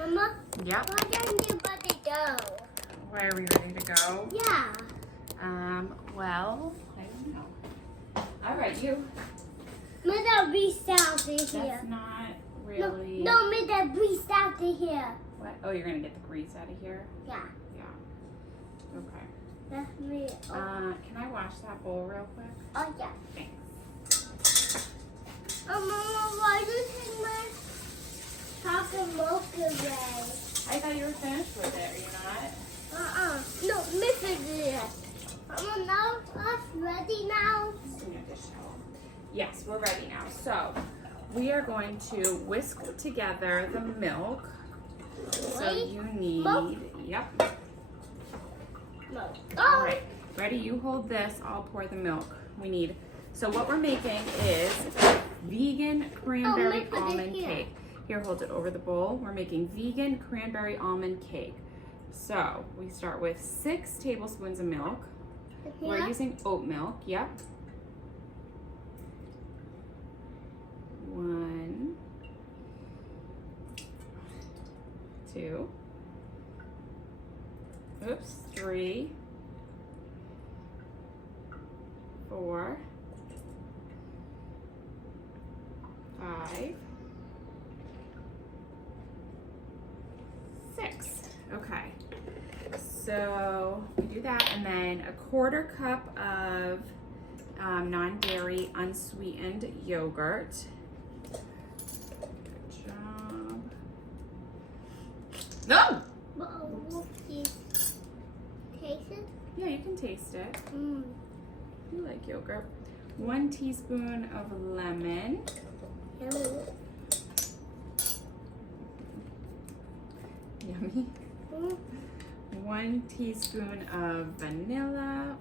Mama? Yep. Why don't you want to go? Why are we ready to go? Yeah. Well, I don't know. All right, you. Mother, we start to here. That's not really. No, Mother, we start to here. What? Oh, you're gonna get the grease out of here? Yeah. Yeah. Okay. That's me. Can I wash that bowl real quick? Oh, yeah. Thanks. Mama, why do you take my chocolate milk away? I thought you were finished with it. Are you not? No, Mrs. it. Mama, now us ready now? Yes, we're ready now. So we are going to whisk together the milk. So you need, milk? Yep. No. All right, ready? You hold this. I'll pour the milk. We need. So what we're making is vegan cranberry put it almond here. cake. Here, hold it over the bowl. We're making vegan cranberry almond cake. So we start with 6 tablespoons of milk. We're using oat milk. Yep. 1, 2, oops, 3, 4, 5, 6. Okay, so we do that, and then a 1/4 cup of non-dairy unsweetened yogurt. Good job. No! Will you taste it? Yeah, you can taste it. Mm. You like yogurt. 1 teaspoon of lemon. Yummy. 1 teaspoon of vanilla.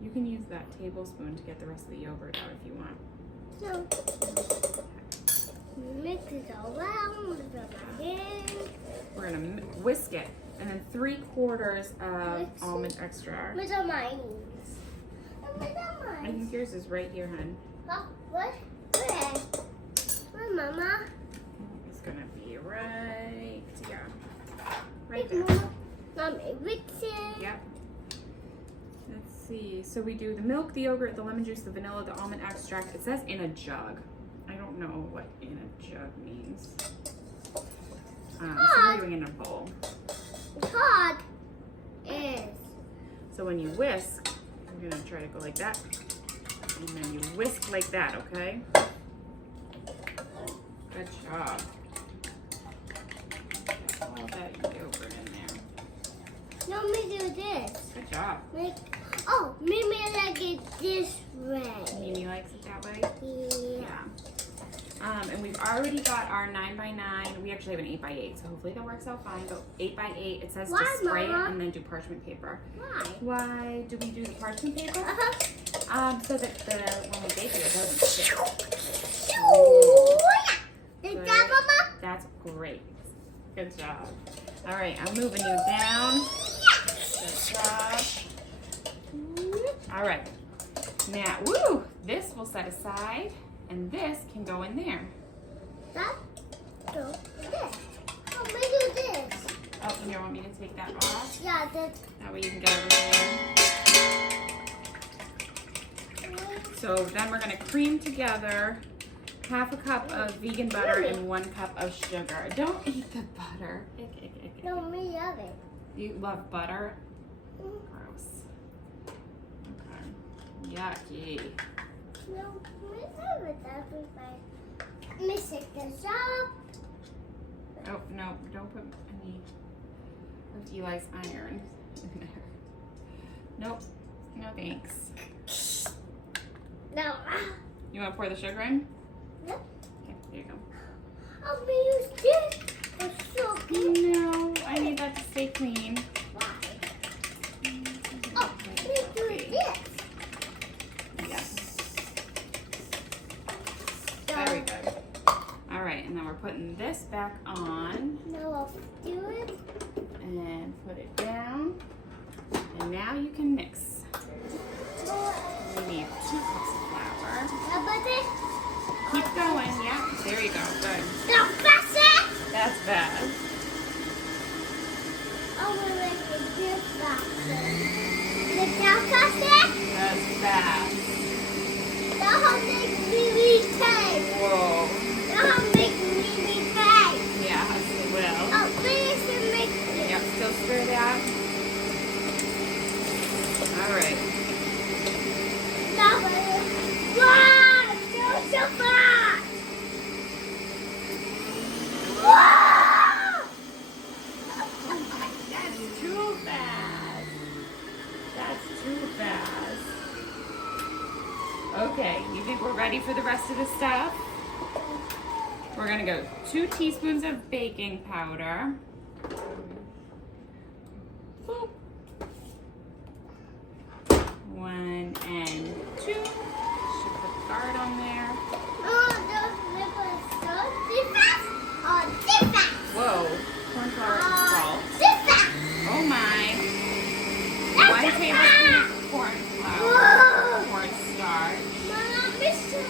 You can use that tablespoon to get the rest of the yogurt out if you want. So, mix it all around with my hand. We're gonna whisk it, and then 3/4 of Whisk it. almond extract. With all mine. With all I mine. think yours is right here, hun. Huh? What? Where? Where, Mama? It's gonna be right, yeah, right It's there. Mama. Mommy, mix it. Yep. Let's see. So we do the milk, the yogurt, the lemon juice, the vanilla, the almond extract. It says in a jug. I don't know what in a jug means. So we're doing it in a bowl. Hot is. So when you whisk, I'm gonna try to go like that, and then you whisk like that. Okay. Good job. Get all that yogurt in there. No, me do this. Good job. Like, oh, maybe I like it this way. Mimi likes it that way. Yeah. And we've already got our 9x9. We actually have an 8x8, so hopefully that works out fine. But 8x8, it says Why, to spray Mama? it and then do parchment paper. Why? Why do we do the parchment paper? Uh-huh. So that when we bake it, it doesn't stick. Ooh, yeah. Is Good. that, Mama? That's great. Good job. All right, I'm moving you down. Good job. All right. Now, woo! This we'll set aside, and this can go in there. That? Do this. Oh, we do this. Oh, and you want me to take that off? Yeah, that's. That way you can get everything in. So then we're gonna cream together 1/2 cup of vegan butter and 1 cup of sugar. Don't eat the butter. No, me love it. You love butter? Gross. Okay. Yucky. No, me love it. That's fine. Let me stick this up. Oh, no, don't put any of Eli's iron in there. Nope. No thanks. No. You want to pour the sugar in? Yep. Okay, there you go. I'll be use this for sugar. No, I need that to stay clean. Why? Oh, let me do this. Yes. Very good. All right, and then we're putting this back on Now I'll do it. and put it down. And now you can mix. We need 2 cups of flour. How about this? Keep going, yeah. there you go. Good. No, faster! That's fast. I'm gonna make it this faster. Is that faster? That's fast. That'll make me repay. Whoa. That'll make me repay. Yeah, it will. Oh, finish and make it. Yep, still stir that. All right. Wow! So fast! Wow! That's too fast. That's too fast. Okay, you think we're ready for the rest of the stuff? We're gonna go 2 teaspoons of baking powder. Boop. 1 and 2. Should put the guard on there. Oh, those nipples so this fast? Oh, this fast? Whoa, cornflour and salt. This fast? Oh my. 1 tablespoon of cornflour, Whoa! cornstarch. Mama, miss it.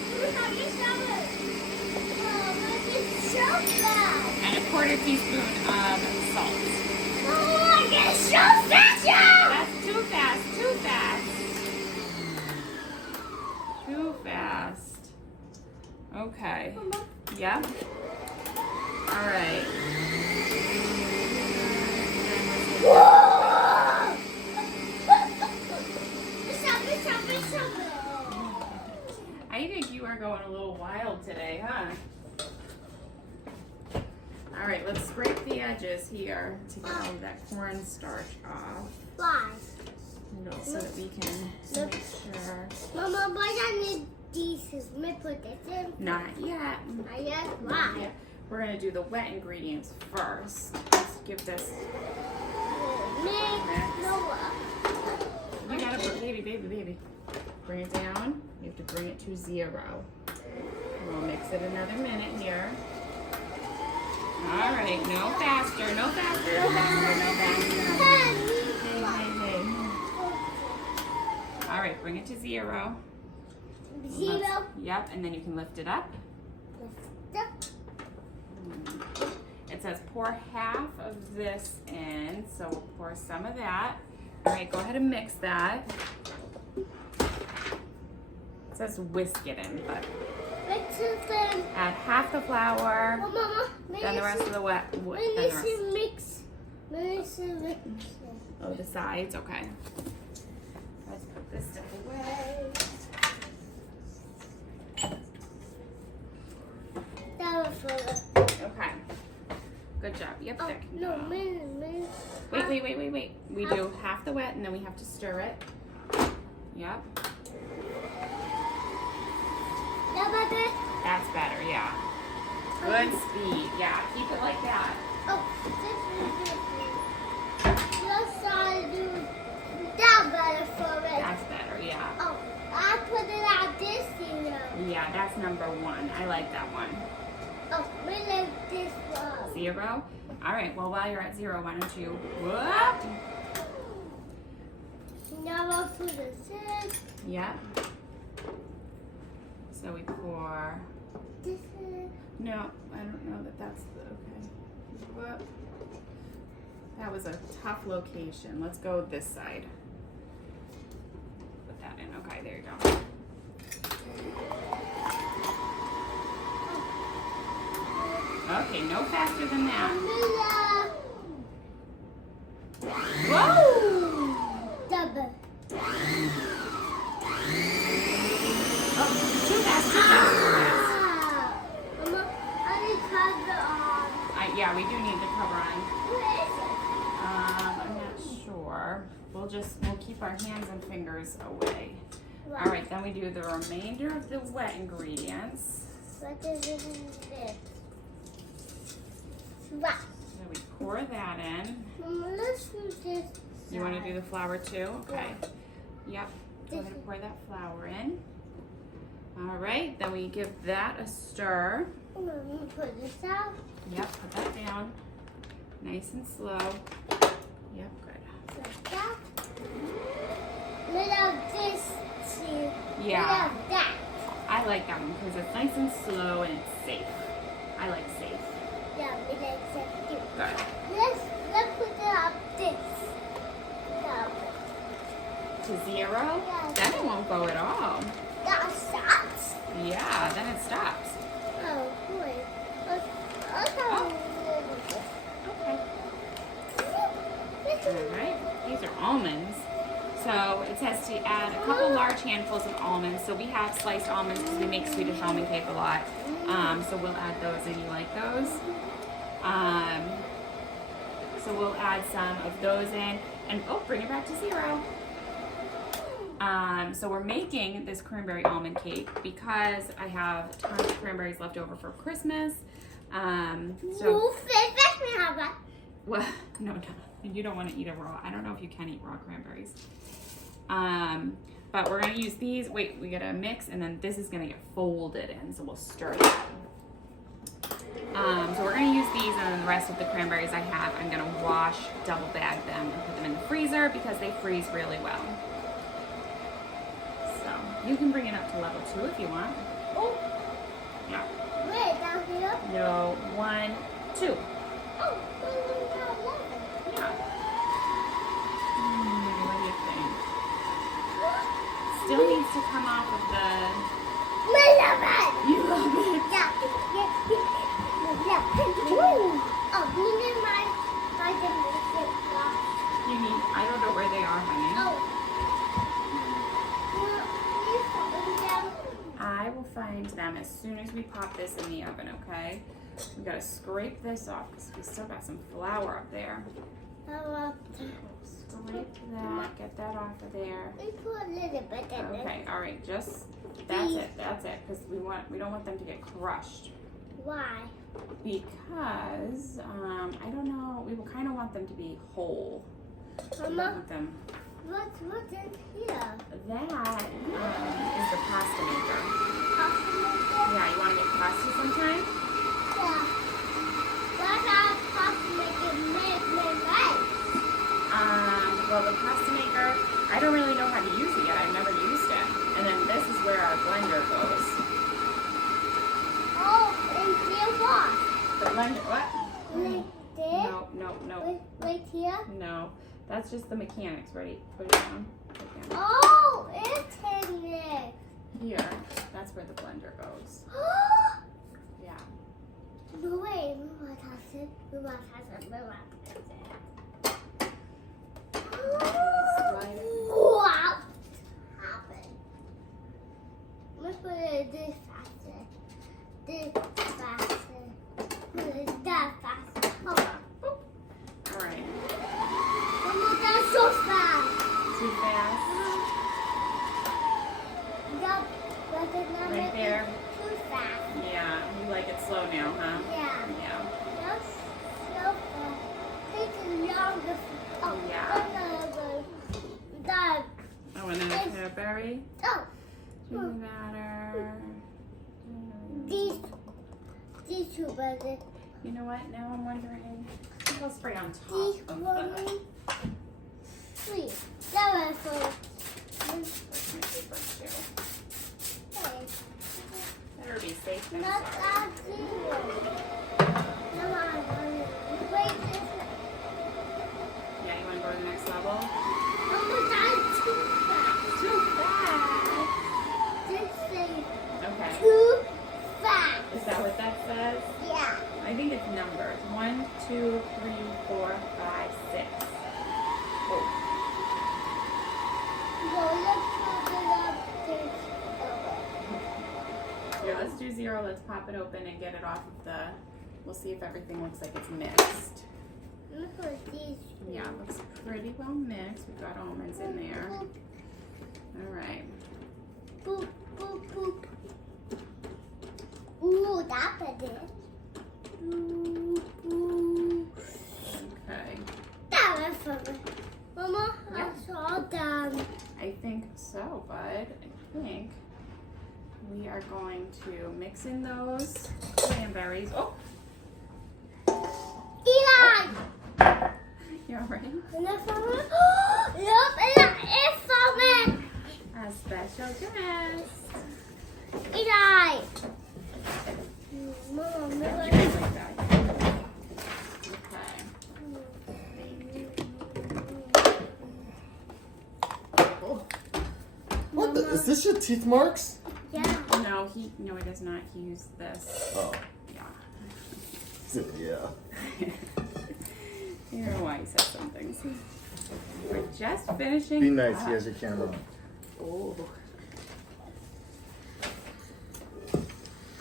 So fast. And a 1/4 teaspoon of salt. Oh, I get so fast. That's too fast, too fast. Too fast. Okay. Yep. All right. Whoa! I think you are going a little wild today, huh? All right, let's scrape the edges here to get all of that cornstarch off. Why? So that we can make sure. Mama, why I need these? Let me put this in. Not yet. Not yet. Why? Yeah. We're gonna do the wet ingredients first. Let's give this. You gotta put, baby. Bring it down. You have to bring it to 0. We'll mix it another minute here. All right, no faster, no faster, no faster, no faster. Hey. All right, bring it to 0. 0. Yep, and then you can lift it up. It says pour half of this in, so we'll pour some of that. All right, go ahead and mix that. It says whisk it in, but Mix it in. add half the flour, Oh, Mama, then the rest of the wet. mix. Oh, the sides, okay. Let's put this stuff away. That was for the. Okay. Good job. Yep. Oh, there. no, minute. Wait. We do half the wet and then we have to stir it. Yep. That better? That's better, yeah. Good speed. Yeah, keep it like that. Oh, this is just try to do that better for it. That's better, yeah. Oh, I put it out this zero. Yeah, that's number 1. I like that one. Oh, we like this one. 0? All right, well, while you're at 0, why don't you whoop? Now I'll put the 6. Yep. So we pour. This is. No, I don't know that that's the, okay. Whoop. That was a tough location. Let's go this side. Put that in. Okay, there you go. Okay, no faster than that. Whoa! Double. Oh, too fast. Mama, I need cover on. Yeah, we do need the cover on. Where is it? I'm not sure. We'll keep our hands and fingers away. Right. All right, then we do the remainder of the wet ingredients. What is it in this? Right. So we pour that in. Mama, let's do this. You want to do the flour too? Okay. Yep. Go ahead and pour that flour in. All right, then we give that a stir. Let me put this out. Yep, put that down. Nice and slow. Yep, good. Like that. Without this, too. Yeah. Without that. I like that one because it's nice and slow and it's safe. I like safe. Yeah, we like that too. Good. Let's put it up this. Up. To 0? Yeah. Then it won't go at all. That stops? Yeah, then it stops. Oh, boy. Oh. Okay. Alright, these are almonds. So it says to add a couple large handfuls of almonds. So we have sliced almonds because we make Swedish almond cake a lot. So we'll add those and you like those. So we'll add some of those in and bring it back to 0. So we're making this cranberry almond cake because I have tons of cranberries left over for Christmas. Well, no, you don't want to eat a raw. I don't know if you can eat raw cranberries. But we're going to use these. Wait, we got to mix and then this is going to get folded in. So we'll stir that. So we're going to use these and then the rest of the cranberries I have, I'm going to wash, double bag them and put them in the freezer because they freeze really well. So you can bring it up to level 2 if you want. Oh. Yeah. Wait, down here? No, 1, 2. Oh, Yeah. What do you think? Still needs to come off of the... I love it! You love it? Yeah. Oh, you need my You need... I don't know where they are, honey. I will find them as soon as we pop this in the oven, okay? We gotta scrape this off because we still got some flour up there. Scrape that, get that off of there. Put a little bit in it. Okay, all right, just that's it, because we don't want them to get crushed. Why? Because I don't know, we will kind of want them to be whole. We don't Mama, want them. what's in here? That is the pasta maker. Pasta maker? Yeah, you want to make pasta sometime? Yeah. What our pasta maker make rice? Well, the pasta maker, I don't really know how to use it yet. I've never used it. And then this is where our blender goes. Oh, and here what? The blender, what? Like this? No. Right here? No, that's just the mechanics. Ready? Put it down. Oh, it's in there. Here, that's where the blender goes. Yeah. No way, Mama has it. Mama has it. Slide it. What happened? Let's put it this faster. This faster. That faster. Oh. All right. Mama, that's so fast. Too fast. Right there. Too fast. Yeah, you like it slow now, huh? Yeah. Yeah. That's so fast. Take it longer. Oh, Yeah. That. Oh, and then the cranberry. Oh. Doesn't matter. These two better. You know what? Now I'm wondering. I think I'll spray on top These of one. the... Three. That was for. That's my paper too. Okay. Better be safe than Not sorry. that zero. Come on. Wait. Yeah, you want to go to the next level? Oh, that's too fast. Too fast. This thing. Okay. Too fast. Is that what that says? Yeah. I think it's numbers. 1, 2, 3, 4, 5, 6. Oh. Here, let's do 0. Let's pop it open and get it off of the... We'll see if everything looks like it's mixed. Look at these. Yeah, it looks pretty well mixed. We've got almonds in there. All right. Boop, boop, boop. Ooh, that's it. Ooh, ooh. Okay. That was fun. Mama, that's all done. I think so, bud. I think we are going to mix in those cranberries. Oh! Eli! You all right? Enough for me? Look, it's for me. A special guest. Eli! Mama, that teeth marks? Yeah. No, he does not. He used this. Oh. Yeah. Yeah. You know why he said some things. We're just finishing. Be nice, up. he has a camera. Oh.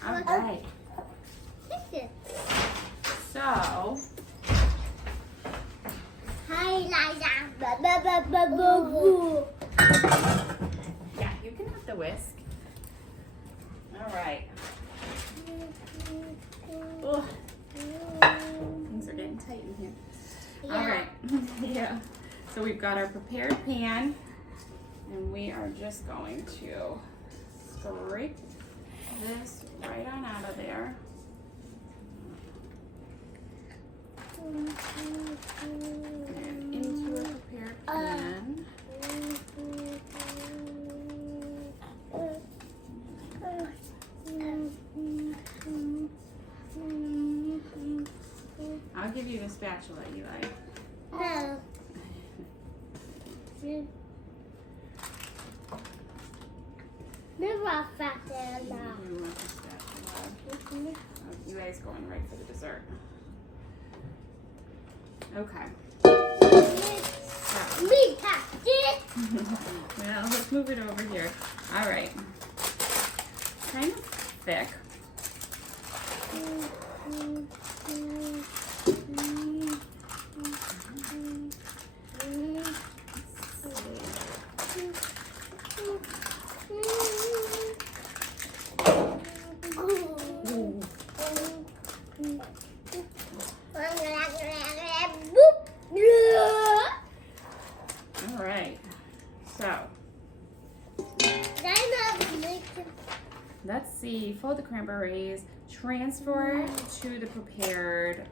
All right. So, Hi, Liza. Ba-ba-ba-ba-boo. yeah, you can have the whisk. All right. Oh, things are getting tight in here. Yeah. All right. Yeah. So we've got our prepared pan, and we are just going to scrape this right on out of there. And into a prepared pan. I'll give you the spatula, Eli. No. Never fat there now. You want the spatula? Oh, you guys going right for the dessert. Okay. Me packed it. Well, let's move it over here. All right. Kind of thick. All right. So, let's see. Fold the cranberries. Transfer to the prepared.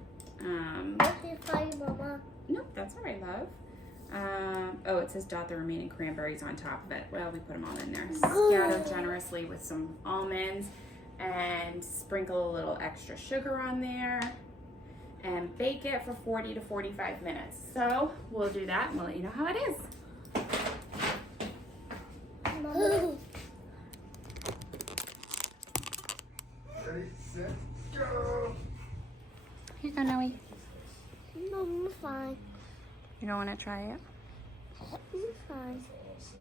Nope, that's all right, love. Oh, it says dot the remaining cranberries on top of it. Well, we put them all in there. Scatter generously with some almonds and sprinkle a little extra sugar on there and bake it for 40 to 45 minutes. So we'll do that and we'll let you know how it is. Ready, set, go! Here you go, Noe. No, I'm fine. You don't want to try it? I'm fine.